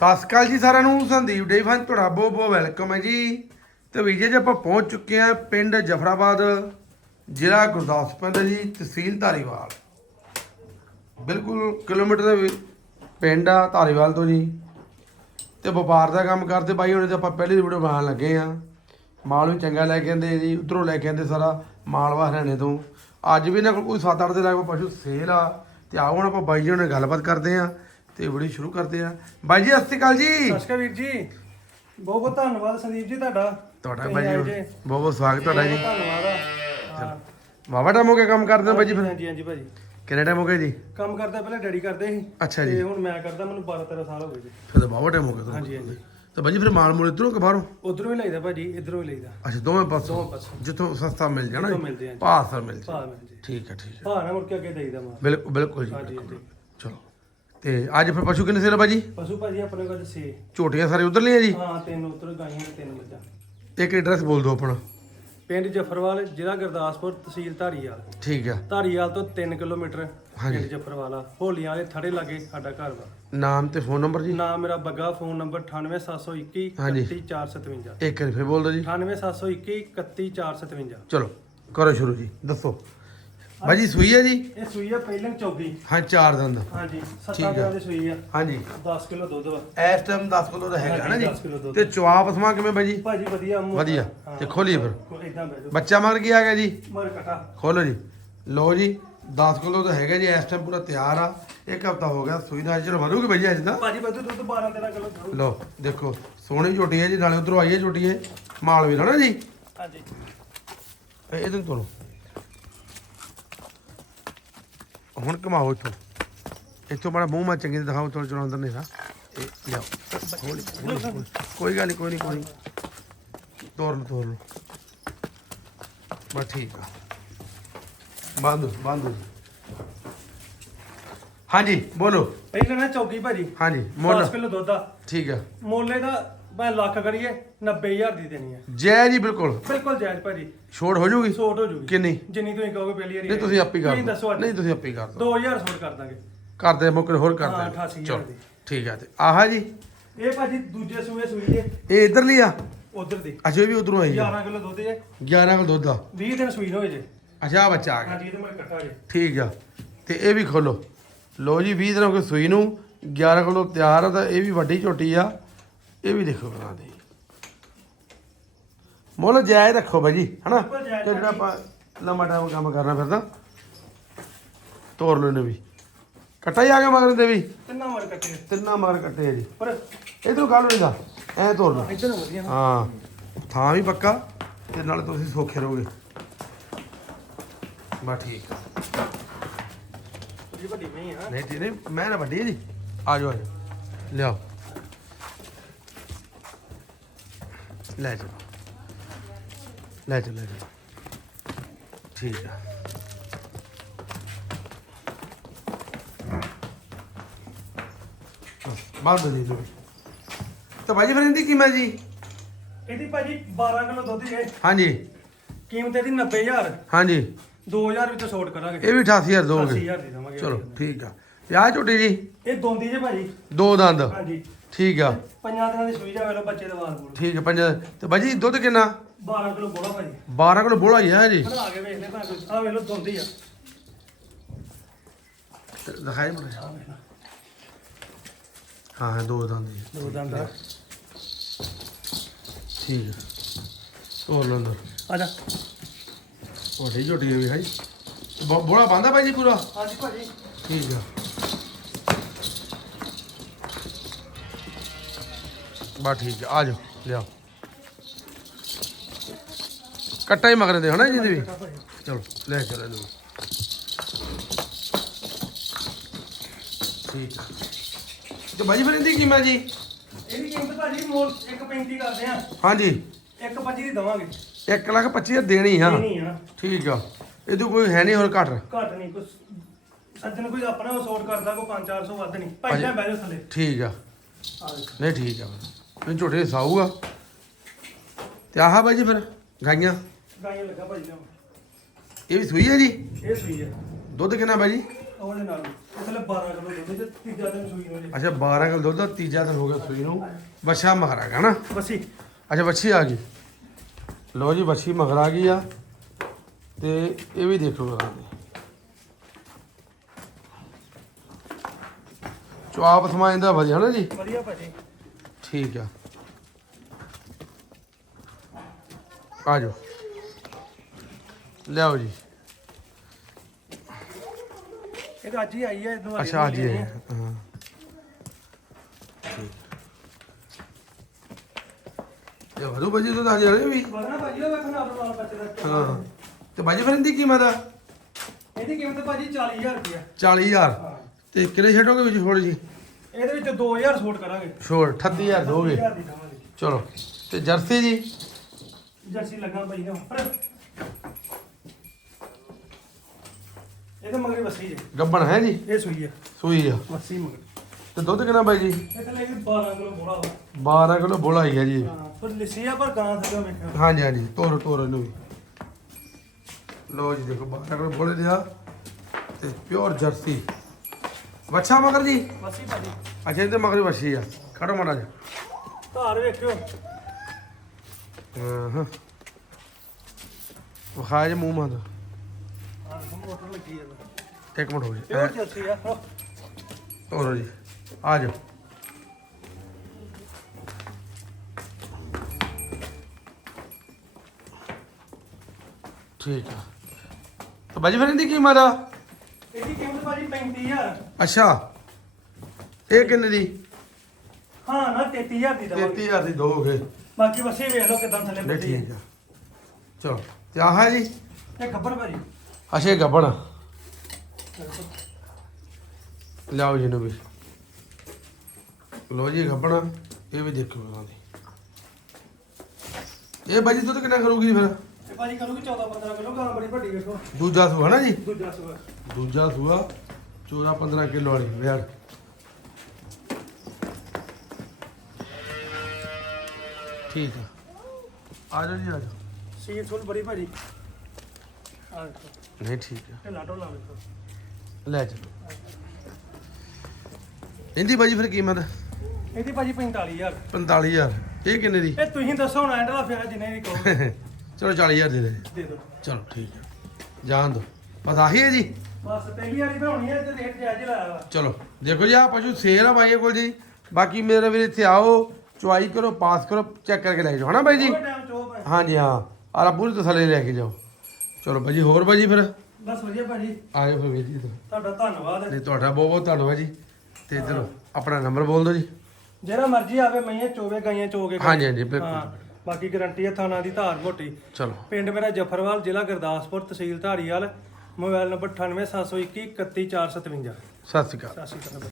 ਸਤਿ ਸ਼੍ਰੀ ਅਕਾਲ ਜੀ ਸਾਰਿਆਂ ਨੂੰ, ਸੰਦੀਪ ਡੇ ਤੁਹਾਡਾ ਬਹੁਤ ਬਹੁਤ ਵੈਲਕਮ ਹੈ ਜੀ। ਤੇ ਵੀਜੇ ਜੀ ਆਪਾਂ ਪਹੁੰਚ ਚੁੱਕੇ ਹਾਂ ਪਿੰਡ ਜਫਰਾਬਾਦ, ਜ਼ਿਲ੍ਹਾ ਗੁਰਦਾਸਪੁਰ ਦਾ ਜੀ, ਤਹਿਸੀਲ ਧਾਰੀਵਾਲ। ਬਿਲਕੁਲ ਕਿਲੋਮੀਟਰ ਦਾ ਪਿੰਡ ਆ ਧਾਰੀਵਾਲ ਤੋਂ ਜੀ। ਤੇ ਵਪਾਰ ਦਾ ਕੰਮ ਕਰਦੇ ਬਾਈ ਹੁਣੇ ਤੇ ਆਪਾਂ ਪਹਿਲੀ ਵੀਡੀਓ ਬਣਾਉਣ ਲੱਗੇ ਆ ਮਾਲ ਵੀ ਚੰਗਾ ਲੈ ਕੇ ਆਂਦੇ ਜੀ, ਉਧਰੋਂ ਲੈ ਕੇ ਆਂਦੇ ਸਾਰਾ ਮਾਲਵਾ ਹਰਿਆਣੇ ਤੋਂ। ਅੱਜ ਵੀ ਇਹਨਾਂ ਕੋਲ ਕੋਈ 7-8 ਦੇ ਲਗਭਗ ਪਸ਼ੂ ਸੇਲ ਆ। ਤੇ ਆਓ ਹੁਣ ਆਪਾਂ ਬਾਈ ਜੀ ਨਾਲ ਗੱਲਬਾਤ ਕਰਦੇ ਆ ਤੇ ਵੀਡੀਓ ਸ਼ੁਰੂ ਕਰਦੇ ਆ। ਬਾਈ ਜੀ ਸਤਿ ਸ਼੍ਰੀ ਅਕਾਲ ਜੀ। ਨਮਸਕਾਰ ਵੀਰ ਜੀ। ਬਹੁਤ ਬਹੁਤ ਧੰਨਵਾਦ ਸੰਦੀਪ ਜੀ ਤੁਹਾਡਾ। ਤੁਹਾਡਾ ਬਾਈ ਜੀ। ਬਹੁਤ ਬਹੁਤ ਸਵਾਗਤ ਤੁਹਾਡਾ ਜੀ। ਧੰਨਵਾਦ ਆ। ਹਾਂ। ਵਾਵਾ ਟਾਈਮ ਹੋ ਗਿਆ ਕੰਮ ਕਰਦੇ ਬਾਈ ਜੀ ਫਿਰ? ਹਾਂਜੀ ਹਾਂਜੀ ਭਾਜੀ। ਕਿੰਨੇ ਟਾਈਮ ਹੋ ਗਿਆ ਜੀ? ਕੰਮ ਕਰਦਾ ਪਹਿਲਾਂ ਡੈਡੀ ਕਰਦੇ ਸੀ। ਅੱਛਾ ਜੀ। ਤੇ ਹੁਣ ਮੈਂ ਕਰਦਾ ਮੈਨੂੰ 12 13 ਸਾਲ ਹੋ ਗਏ ਜੀ। ਫਿਰ ਤਾਂ ਵਾਵਾ ਟਾਈਮ ਹੋ ਗਿਆ ਤੁਹਾਨੂੰ। ਹਾਂਜੀ ਹਾਂਜੀ। ਤਾਂ ਬਾਈ ਜੀ ਫਿਰ ਮਾਲ ਮੂਲ ਇਧਰੋਂ ਕਿ ਬਾਹਰੋਂ? ਉਧਰੋਂ ਵੀ ਲਈਦਾ ਭਾਜੀ ਇਧਰੋਂ ਵੀ ਲਈਦਾ। ਅੱਛਾ ਦੋਵੇਂ ਪਾਸੋਂ? ਦੋਵੇਂ ਪਾਸੋਂ। ਜਿੱਥੋਂ ਸਸਤਾ ਮਿਲ ਜਾਣਾ। ਭਾਅ ਭਾਅ ਮਿਲ ਜੀ ਠੀਕ ਹੈ ਠੀਕ ਹੈ। ਭਾਅ ਨਾ ਮੁੜ ਕੇ ਅੱਗੇ ਦੇਈਦਾ ਮਾਲ। ਬਿਲਕੁਲ ਬਿਲਕੁਲ ਜੀ ਹਾਂਜੀ ਬਿਲਕੁਲ। ਹਾਂਜੀ ਚਲੋ ਤੇ ਅੱਜ ਫਿਰ ਪਸ਼ੂ ਕਿੰਨੇ ਸੇਲ ਬਾਜੀ ਪਸ਼ੂ ਭਾਜੀ ਆਪਣੇ ਕੋਲ ਸੇ ਝੋਟੀਆਂ ਸਾਰੇ ਉਧਰ ਲਈਆਂ ਜੀ? ਹਾਂ ਤਿੰਨ ਉਧਰ ਗਾਈਆਂ ਨੇ ਤਿੰਨ ਮੱਝਾਂ ਇੱਕ ਐਡਰੈਸ ਬੋਲ ਦਿਓ ਆਪਣਾ। ਪਿੰਡ ਜਫਰਵਾਲ ਜ਼ਿਲ੍ਹਾ ਗੁਰਦਾਸਪੁਰ ਤਹਿਸੀਲ ਧਾਰੀਵਾਲ। ਠੀਕ ਆ। ਧਾਰੀਵਾਲ ਤੋਂ 3 ਕਿਲੋਮੀਟਰ। ਪਿੰਡ ਜਫਰਵਾਲ ਹੋਲੀਆਂ ਵਾਲੇ ਥੜੇ ਲਾਗੇ ਸਾਡਾ ਘਰ ਵਾ। ਨਾਮ ਤੇ ਫੋਨ ਨੰਬਰ ਜੀ? ਨਾਮ ਮੇਰਾ ਬੱਗਾ ਫੋਨ ਨੰਬਰ 98721 ਹਾਂਜੀ। 31457 ਇੱਕ ਵਾਰੀ ਫਿਰ ਬੋਲ ਦਿਓ ਜੀ। 98721 31457 ਚਲੋ ਕਰੋ ਸ਼ੁਰੂ ਜੀ। ਦੱਸੋ। ਬਾਜੀ ਸੂਈ ਹੈ ਜੀ? ਇਹ ਸੂਈ ਆ ਪਹਿਲਾਂ ਚੌਗੀ। ਹਾਂ ਚਾਰ ਦਿਨ ਦਾ। ਹਾਂਜੀ ਠੀਕ ਸੱਤਾਂ ਆ। ਦਿਨਾਂ ਦੀ ਸੂਈ ਆ। ਹਾਂਜੀ। 10 ਕਿਲੋ ਦੁੱਧ ਵਾ। ਇਸ ਟਾਈਮ 10 ਕਿਲੋ ਦਾ ਹੈਗਾ ਨਾ ਜੀ। 10 ਕਿਲੋ ਦੁੱਧ। ਤੇ ਚਵਾਪ ਸਮਾ ਕਿਵੇਂ ਬਾਜੀ ਭਾਜੀ ਵਧੀਆ ਮੂੰਹ ਵਧੀਆ। ਹਾਂ। ਤੇ ਖੋਲੀਏ ਫਿਰ। ਕੋਈ ਇਦਾਂ ਬਹਿ ਜਾਓ। ਬੱਚਾ ਗਿਆ ਜੀ? ਮਰ ਕਟਾ। ਖੋਲੋ ਜੀ। ਲਓ ਜੀ 10 ਕਿਲੋ ਤਾਂ ਹੈਗਾ ਜੀ ਇਸ ਟਾਈਮ ਪੂਰਾ ਤਿਆਰ ਆ। ਇੱਕ ਹਫਤਾ ਹੋ ਗਿਆ ਸੂਈ ਨਾਲ ਚਲੋ ਵਧੂਗੀ ਭਈ ਅੱਜ ਤਾਂ ਭਾਜੀ ਬਦੂ ਦੁੱਧ 12 13 ਕਿਲੋ ਦੁੱਧ। ਲਓ ਦੇਖੋ ਸੋਹਣੀ ਝੋਟੀ ਹੈ ਜੀ ਨਾਲੇ ਉਧਰੋਂ ਆਈ ਹੈ ਝੋਟੀ ਹੈ ਮਾਲ ਵੀ ਨਾ ਜੀ। ਹਾਂਜੀ। ਇਹ ਇਹਨੂੰ ਤੋਰੋ ਹੁਣ ਕਮਾਓ ਇੱਥੋਂ। ਇੱਥੋਂ ਬੜਾ ਮੂੰਹ ਮਾ ਚੰਗੀ ਤਰ੍ਹਾਂ ਦਿਖਾਓ ਚਲੋ ਚਲੋ ਅੰਦਰ ਨਹੀਂ ਨਾ ਇਹ ਲਿਆਓ। ਹੌਲੀ, ਹੌਲੀ, ਹੌਲੀ। ਕੋਈ ਗੱਲ ਨਹੀਂ ਕੋਈ ਨਹੀਂ ਕੋਈ ਨਹੀਂ। ਤੋਰ ਲਓ ਤੋਰ ਲਓ। ਬਸ ਠੀਕ ਆ। ਬੰਦ ਬੰਦ। ਹਾਂਜੀ ਬੋਲੋ। ਪਹਿਲਾਂ ਨਾ ਚੌਗੀ ਭਾਜੀ। ਹਾਂਜੀ ਮੁੱਲ। 10 ਕਿਲੋ ਦੁੱਧ ਆ। ਠੀਕ ਆ। ਮੋਲੇ ਦਾ ਮੈਂ ਲੱਖ ਕਰੀਏ 90000 ਦੀ ਦੇਣੀ ਹੈ ਜੈ ਜੀ ਬਿਲਕੁਲ। ਬਿਲਕੁਲ ਜਾਇਜ਼ ਭਾਜੀ। ਛੋੜ ਹੋ ਜੂਗੀ? ਸੋਟ ਹੋ ਜੂਗੀ। ਕਿੰਨੀ ਜਿੰਨੀ ਤੁਸੀਂ ਕਹੋਗੇ ਪਹਿਲੀ ਵਾਰੀ ਨਹੀਂ ਤੁਸੀਂ ਆਪੇ ਕਰ ਦਿਓ। ਦੱਸੋ ਅੱਜ। ਨਹੀਂ ਤੁਸੀਂ ਆਪੇ ਕਰ ਦਿਓ। 2000 ਸੋਟ ਕਰ ਦਾਂਗੇ। ਕਰਦੇ ਮੁੱਕਰ ਹੋਰ ਹਾਂ, ਕਰਦੇ 88,000 ਚਲੋ ਦੀ। ਠੀਕ ਆ ਤੇ। ਆਹਾ ਜੀ। ਇਹ ਭਾਜੀ ਦੂਜੇ ਸੂਏ ਸੂਈ ਹੈ ਇਹ ਇਧਰ ਲਈ ਆ? ਉਧਰ ਦੀ। ਅੱਛਾ ਇਹ ਵੀ ਉਧਰੋਂ ਆਈ ਆ। 11 ਕਿਲੋ ਦੁੱਧ ਜੇ। 11 ਕਿਲੋ ਦੁੱਧ ਆ। 20 ਦਿਨ ਸੂਈ ਹੋਏ ਜੇ। ਅੱਛਾ ਆਹ ਬੱਚਾ ਆ ਗਿਆ। ਹਾਂਜੀ ਇਹਦੇ ਮੈਂ ਇਕੱਠਾ ਜੇ। ਠੀਕ ਆ। ਤੇ ਇਹ ਵੀ ਖੋਲੋ। ਲੋ ਜੀ 20 ਦਿਨ ਹੋ ਗਏ ਸੂਈ ਨੂੰ। 11 ਕਿਲੋ ਤਿਆਰ ਆ ਤਾਂ ਇਹ ਵੀ ਵੱਡੀ ਝੋਟੀ ਆ। ਇਹ ਵੀ ਦੇਖੋ ਬਣਾ ਦੇ। ਮੁੱਲ ਜਾਇਜ਼ ਰੱਖੋ ਭਾਜੀ ਹਨਾ? ਤੇ ਜਿਹੜਾ ਆਪਾਂ ਲੰਮਾ ਟਾਈਮ ਕੰਮ ਕਰਨਾ ਫਿਰ ਤਾਂ ਤੋਰ ਲਓ ਇਹਨੂੰ ਵੀ। ਕੱਟਾ ਹੀ ਆ ਗਿਆ ਮਗਰ ਦੇ ਵੀ। ਤਿੰਨਾਂ ਵਾਰ ਕੱਟੇ। ਤਿੰਨਾਂ ਮਗਰ ਕੱਟੇ ਆ ਜੀ। ਪਰ ਇਧਰੋਂ ਗੱਲ ਹੋਈ ਦਾ ਐ ਲਓ ਇੱਧਰ ਵਧੀਆ ਹਾਂ ਥਾਂ ਵੀ ਪੱਕਾ ਤੇ ਨਾਲ ਤੁਸੀਂ ਸੌਖੇ ਰਹੋਗੇ। ਬਾ ਠੀਕ ਆ। ਜੀ ਵੱਡੀ ਨਹੀਂ ਆ। ਨਹੀਂ ਤੇ ਨਹੀਂ ਮੈਂ ਨਾ ਵੱਡੀ ਜੀ। ਆ ਜਾਓ ਆ ਜਾਓ। ਲਿਆਓ। ਲੈ ਜਾਓ। ਲੈ ਜਾਓ ਲੈ ਜਾਓ। ਠੀਕ ਆ। ਬਾਦ ਦੇ ਦਿਓ। ਤਾਂ ਭਾਜੀ ਫਿਰ ਇਹਦੀ ਕੀਮਤ ਜੀ? ਇਹਦੀ ਭਾਜੀ 12 ਕਿਲੋ ਦੁੱਧ ਜੇ ਹਾਂਜੀ। ਕੀਮਤ ਇਹਦੀ 90000 ਹਾਂਜੀ। 2000 ਵਿੱਚ ਛੋਟ ਕਰਾਂਗੇ। ਇਹ ਵੀ 88000 ਦੋਗੇ। 80000 ਦੀ ਦਵਾਂਗੇ। ਚਲੋ ਠੀਕ ਆ। ਤੇ ਆਹ ਝੋਟੀ ਜੀ? ਇਹ ਦੋਂਦੀ ਜੇ ਭਾਜੀ। ਦੋ ਦੰਦ। ਹਾਂਜੀ। ਠੀਕ ਆ। ਪੰਜਾਂ ਦਿਨਾਂ ਦੀ ਸੂਈ ਜਾ ਵੇਲੋ ਬੱਚੇ ਦੇ ਵਾਲ ਬੋਲ। ਠੀਕ ਆ ਪੰਜ ਤੇ ਬਾਜੀ ਦੁੱਧ ਕਿੰਨਾ? 12 ਕਿਲੋ ਬੋਲਾ ਭਾਜੀ। 12 ਕਿਲੋ ਬੋਲਾ ਹੀ ਹੈ ਜੀ ਬਣਾ ਕੇ ਵੇਖ ਲੈ ਭਾਵੇਂ ਆ ਵੇਲੋ ਦੋਂਦੀ ਆ। ਤੇ ਦਿਖਾਈ ਮੈਨੂੰ ਆਹ ਵੇਖ ਲਾ, ਹਾਂ ਹਾਂ ਦੋ ਦੰਦ ਜੀ ਦੋ ਦੰਦ ਆ। ਠੀਕ ਆ। ਤੋਰ ਲਓ ਅੰਦਰ। ਆ ਜਾ। ਝੋਟੀ ਹੈ ਵੀ ਹੈ ਬੋਲਾ ਬੰਦਾ ਬਾਈ ਜੀ ਪੂਰਾ? ਹਾਂਜੀ ਭਾਜੀ। ਠੀਕ ਆ। ਬਾ ਠੀਕ ਆ ਆ ਜਾਓ ਲਿਆਓ। ਕੱਟਾ ਹੀ ਮਗਰ ਦੇ ਹਨਾ ਜੀ ਦੀ ਵੀ। ਚਲੋ ਲੈ ਚਲੋ ਇਹਨੂੰ। ਠੀਕ ਆ। ਤੇ ਬਾਜੀ ਫਿਰ ਇਹਦੀ ਕੀਮਤ ਜੀ? ਇਹ ਵੀ ਕੀਮਤ ਭਾਜੀ ਮੋਲ 1.35 ਕਰਦੇ ਆ। ਹਾਂਜੀ। 1.25 ਦੀ ਦਵਾਂਗੇ। 1 ਲੱਖ 25 ਹਜ਼ਾਰ ਦੇਣੀ ਆ। ਨਹੀਂ ਆ। ਠੀਕ ਆ। ਇਹਦੇ ਕੋਈ ਹੈ ਨਹੀਂ ਹੋਰ ਘੱਟ? ਘੱਟ ਨਹੀਂ ਕੁਛ ਸੱਜਣ ਕੋਈ ਆਪਣਾ ਸੋਟ ਕਰਦਾ ਕੋਈ 5-400 ਵੱਧ ਨਹੀਂ। ਪਹਿਲਾਂ ਬਹਿ ਜਾਓ ਥੱਲੇ। ਠੀਕ ਆ। ਨਹੀਂ ਠੀਕ ਆ। ਇਹ ਝੋਟੇ ਸਾਊ ਆ ਤੇ ਆਹ ਬਾਈ ਜੀ ਫਿਰ ਗਾਈਆਂ? ਗਾਈਆਂ ਲੱਗਾ ਭਾਜੀ ਨਾ ਇਹ ਵੀ ਸੂਈ ਹੈ ਜੀ? ਇਹ ਸੂਈ ਹੈ। ਦੁੱਧ ਕਿੰਨਾ ਬਾਈ ਜੀ? ਉਹਦੇ ਨਾਲ ਇਸਲੇ 12 ਕਿਲੋ ਦੁੱਧ ਤੇ ਤੀਜਾ ਦਿਨ ਸੂਈ ਜੀ ਅੱਛਾ 12 ਕਿਲੋ ਦੁੱਧ ਦਾ ਤੀਜਾ ਦਿਨ ਹੋ ਗਿਆ ਸੂਈ ਨੂੰ। ਬੱਛਾ ਮਗਰਾ ਗਾ ਨਾ? ਬਸੀ ਅੱਛਾ ਬੱਛੀ ਆ ਗਈ। ਲੋ ਜੀ ਬੱਛੀ ਮਗਰ ਆ ਗਈ ਆ। ਤੇ ਇਹ ਵੀ ਦੇਖੋ ਜਰਾ ਚੁਆਪ ਸਮਾਂ ਇਹਦਾ ਵਧੀਆ ਨਾ ਜੀ? ਵਧੀਆ ਭਾਜੀ। ਠੀਕ ਆ। ਆ ਜਾਓ। ਲਿਆਓ ਜੀ। ਇਹ ਤਾਂ ਅੱਜ ਹੀ ਆਈ ਹੈ ਇਹਨੂੰ ਅੱਛਾ ਆ। ਜੀ ਇਹ, ਹਾਂ। ਠੀਕ। ਇਹ ਵਧੂ ਬਜੀ ਤੋਂ ਦੱਸ ਰਹੇ ਵੀ? ਬਣਾ ਭਾਜੀ ਉਹ ਵੇਖਣਾ ਆਪਣਾ ਨਾਲ ਬੱਚੇ ਦਾ ਹਾਂ। ਤੇ ਬਾਜੀ ਫਿਰ ਇਹਦੀ ਕੀਮਤ ਆ? ਇਹਦੀ ਕੀਮਤ ਭਾਜੀ 40000 ਰੁਪਇਆ। 40000 ਹਾਂ ਤੇ ਕਿਲੇ ਛੱਡੋਗੇ ਵਿੱਚ ਛੋੜ ਜੀ ਇਹਦੇ ਵਿੱਚ 2000 ਛੋਟ ਕਰਾਂਗੇ। ਛੋੜ 38000 ਦੋਗੇ 2000 ਦੀ ਦੇਵਾਂਗੇ ਚਲੋ ਤੇ ਜਰਸੀ ਜੀ? ਜਰਸੀ ਲੱਗਾ ਭਾਈ ਨੇ ਉੱਪਰ। ਇਹ ਤਾਂ ਮਗਰੀ ਵਸੀ ਜੇ। ਗੱਬਣ ਹੈ ਜੀ? ਇਹ ਸੂਈ ਹੈ ਸੂਈ ਆ। ਵਸੀ ਮਗਰ। ਤੇ ਦੁੱਧ ਕਿੰਨਾ ਬਾਈ ਜੀ? ਇਹ ਤਾਂ ਲੈ ਕੇ 12 ਕਿਲੋ ਬੋਲਾ ਵਾ। 12 ਕਿਲੋ ਬੋਲਾ ਹੀ ਆ ਜੀ। ਹਾਂ ਪਰ ਲਿਸੀ ਆ ਪਰ ਗਾਂ ਥੱਲੇ ਵੇਖਿਆ ਹਾਂਜੀ ਹਾਂਜੀ ਤੋਰ ਤੋਰ ਇਹਨੂੰ ਵੀ। ਲੋ ਜੀ ਦੇਖੋ 12 ਕਿਲੋ ਬੋਲੇ ਦਿਆ ਤੇ ਪਿਓਰ ਜਰਸੀ। ਵੱਛਾ ਮਗਰ ਜੀ? ਵਸੀ ਭਾਜੀ। ਅੱਛਾ ਇਹਦੇ ਮਗਰ ਵੱਛੀ ਆ। ਖੜੋ ਮਾੜਾ ਜੀ ਧਾਰ ਵੇਖਿਓ। ਹਾਂ ਹਾਂ। ਵਿਖਾ ਜੇ ਮੂੰਹ ਮਾਰ ਹਾਂ ਮੋਟਰ ਲੱਗੀ ਹੈ ਇੱਕ ਮਿੰਟ ਹੋ ਜੀ। ਪਿਓਰ ਆ। ਆਹ, ਜੀ ਆ ਜਾਓ। ਠੀਕ ਆ। ਤਾਂ ਬਾਜੀ ਫਿਰ ਇਹਦੀ ਕੀਮਤ ਆ ਇਹਦੀ ਕੀਮਤ ਭਾਜੀ 35000 ਅੱਛਾ। ਇਹ ਕਿੰਨੇ ਦੀ? ਹਾਂ ਨਾ 33000 ਦੀ ਦਵਾਂਗੇ। 33000 ਦੀ ਦੋਗੇ ਬਾਕੀ ਵਸੀ ਵੇਖ ਲਓ ਕਿਦਾਂ ਥੱਲੇ ਨਹੀਂ ਠੀਕ ਆ ਚਲੋ। ਤੇ ਆਹ ਹੈ ਜੀ? ਇਹ ਖੱਬਰ ਭਾਜੀ। ਅੱਛਾ ਇਹ ਗੱਬਣ। ਲਿਆਓ ਜੀ ਨੂੰ ਵੀ। ਲੋ ਜੀ ਗੱਬਣ। ਇਹ ਵੀ ਦੇਖੋ ਉਹਨਾਂ ਦੀ। ਇਹ ਬਾਜੀ ਦੁੱਧ ਕਿੰਨਾ ਕਰੂਗੀ ਫਿਰ? ਇਹ ਭਾਜੀ ਕਰੂਗੀ 14 15 ਕਿਲੋ ਗਾਂ ਬੜੀ ਵੱਡੀ ਵੇਖੋ। ਦੂਜਾ ਸੂਆ ਨਾ ਜੀ? ਦੂਜਾ ਸੁਗਾ ਦੂਜਾ ਸੂਆ 14 15 ਕਿਲੋ ਵਾਲੀ ਵਿਆਹ। ਠੀਕ ਆ। ਆ ਜਾਓ ਜੀ ਆ ਜਾਓ। ਸੀਲ ਸੁਲ ਬੜੀ ਭਾਜੀ ਆ ਨਹੀਂ ਠੀਕ ਆ। ਇਹ ਲਾਟੋ ਲਾ ਵੇਖੋ। ਲੈ ਚਲੋ। ਇਹਦੀ ਬਾਜੀ ਫਿਰ ਕੀਮਤ? ਇਹਦੀ ਭਾਜੀ 45000 45000 ਇਹ ਕਿੰਨੇ ਦੀ? ਇਹ ਤੁਸੀਂ ਦੱਸੋ ਹੁਣ ਐਂਡ ਦਾ ਫੇਰਾ ਜਿੰਨੇ ਵੀ ਕਹੋ ਚਲੋ 40000 ਦੇ ਦੇ। ਦੇ ਦਿਓ। ਚਲੋ ਠੀਕ ਹੈ ਜਾਣ ਦੋ ਬਸ ਆਹੀ ਹੈ ਜੀ? ਬਸ ਪਹਿਲੀ ਵਾਰੀ ਬਣਾਉਣੀ ਹੈ ਤੇ ਰੇਟ ਜਾਇਜ਼ ਲਾਇਆ ਵਾ। ਚਲੋ ਦੇਖੋ ਜੀ ਆ ਪਸ਼ੂ ਸੇਲ ਆ ਬਾਈਏ ਕੋਲ ਜੀ। ਬਾਕੀ ਮੇਰੇ ਵੀਰ ਇੱਥੇ ਆਓ ਚੁਆਈ ਕਰੋ ਪਾਸ ਕਰੋ ਚੈੱਕ ਕਰਕੇ ਲੈ ਜਾਓ ਹਨਾ ਬਾਈ ਜੀ? ਟਾਈਮ ਹਾਂਜੀ ਹਾਂ। ਆਰਾ ਪੂਰੀ ਤਸੱਲੀ ਲੈ ਕੇ ਜਾਓ। ਚਲੋ ਬਾਈ ਜੀ ਹੋਰ ਬਾਈ ਜੀ ਫਿਰ? ਬਸ ਵਧੀਆ ਭਾਜੀ। ਆਇਓ ਫਿਰ ਵੀਰ ਜੀ ਇੱਧਰ। ਤੁਹਾਡਾ ਧੰਨਵਾਦ। ਨਹੀਂ ਤੁਹਾਡਾ ਬਹੁਤ ਬਹੁਤ ਧੰਨਵਾਦ ਜੀ। ਤੇ ਚਲੋ ਆਪਣਾ ਨੰਬਰ ਬੋਲ ਦਿਓ ਜੀ। ਜਿਹੜਾ ਮਰਜ਼ੀ ਆਵੇ ਮਈਆਂ ਚੋਵੇ ਗਾਈਆਂ ਚੋ ਕੇ ਹਾਂਜੀ ਹਾਂਜੀ ਬਿਲਕੁਲ। ਹਾਂ ਬਾਕੀ ਗਾਰੰਟੀ ਹੈ ਥਾਣਾ ਦੀ ਧਾਰ ਮੋਟੀ। ਚਲੋ। ਪਿੰਡ ਮੇਰਾ ਜਫਰਵਾਲ ਜ਼ਿਲ੍ਹਾ ਗੁਰਦਾਸਪੁਰ ਤਹਿਸੀਲ ਧਾਰੀਵਾਲ। ਮੋਬਾਈਲ ਨੰਬਰ 98721 31457 ਸਤਿ ਸ਼੍ਰੀ ਅਕਾਲ। ਸਤਿ ਸ਼੍ਰੀ ਅਕਾਲ।